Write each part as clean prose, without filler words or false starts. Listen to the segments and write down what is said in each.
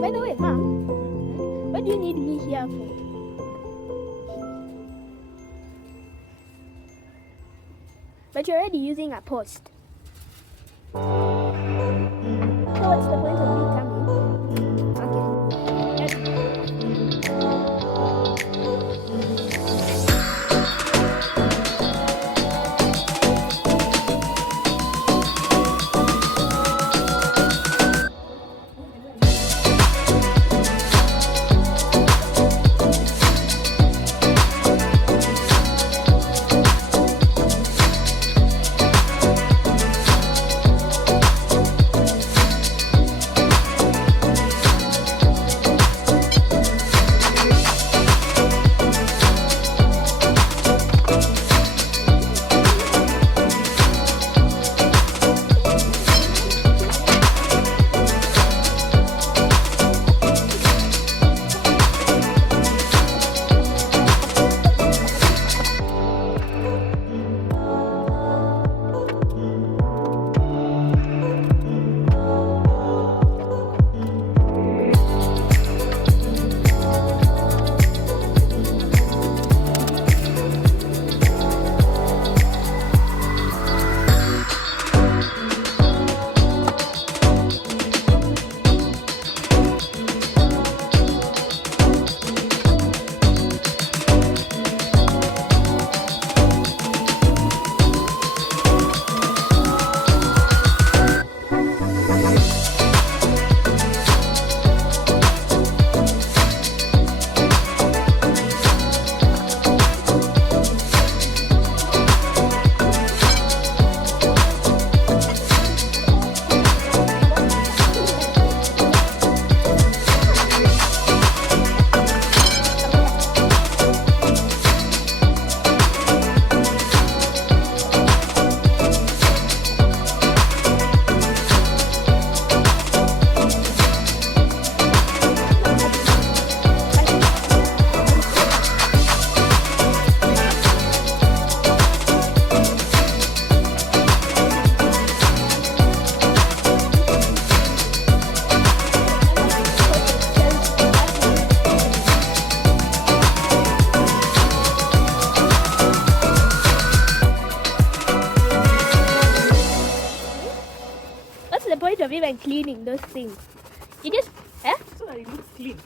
By the way, Mom, what do you need me here for? But you're already using a post. So what's the point of me coming? Okay. Of even cleaning those things. You just So that it looks clean.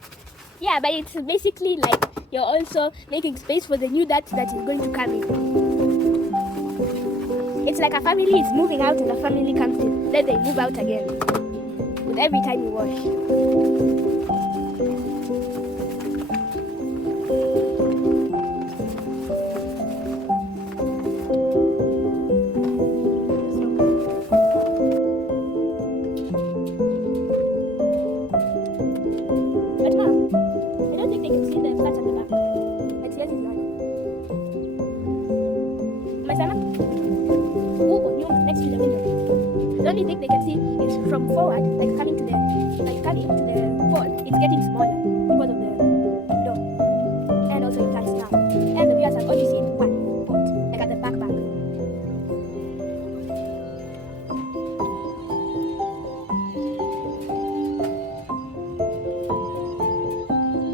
yeah, but it's basically like you're also making space for the new dirt that is going to come in. It's like a family is moving out and a family comes in, then they move out again with every time you wash. But Mom, I don't think they can see the flat at the back. Like seriously, Umesema? Huko nyuma, next to the window. The only thing they can see is from forward, like coming to the pole, it's getting smaller because of the door. And also it cuts down. And the viewers have only seen one pot, like at the back.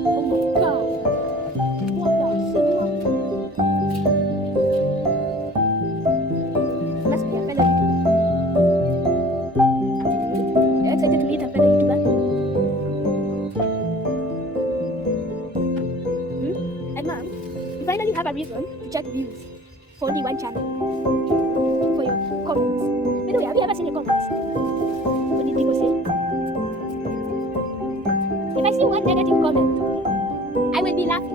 Oh my god. What the cinema? Must be a fellow YouTuber. You're excited to meet a fellow YouTuber? And Mom, you finally have a reason to check views for only one channel. For your comments. By the way, have you ever seen your comments? What did people say? If I see one negative comment, I will be laughing.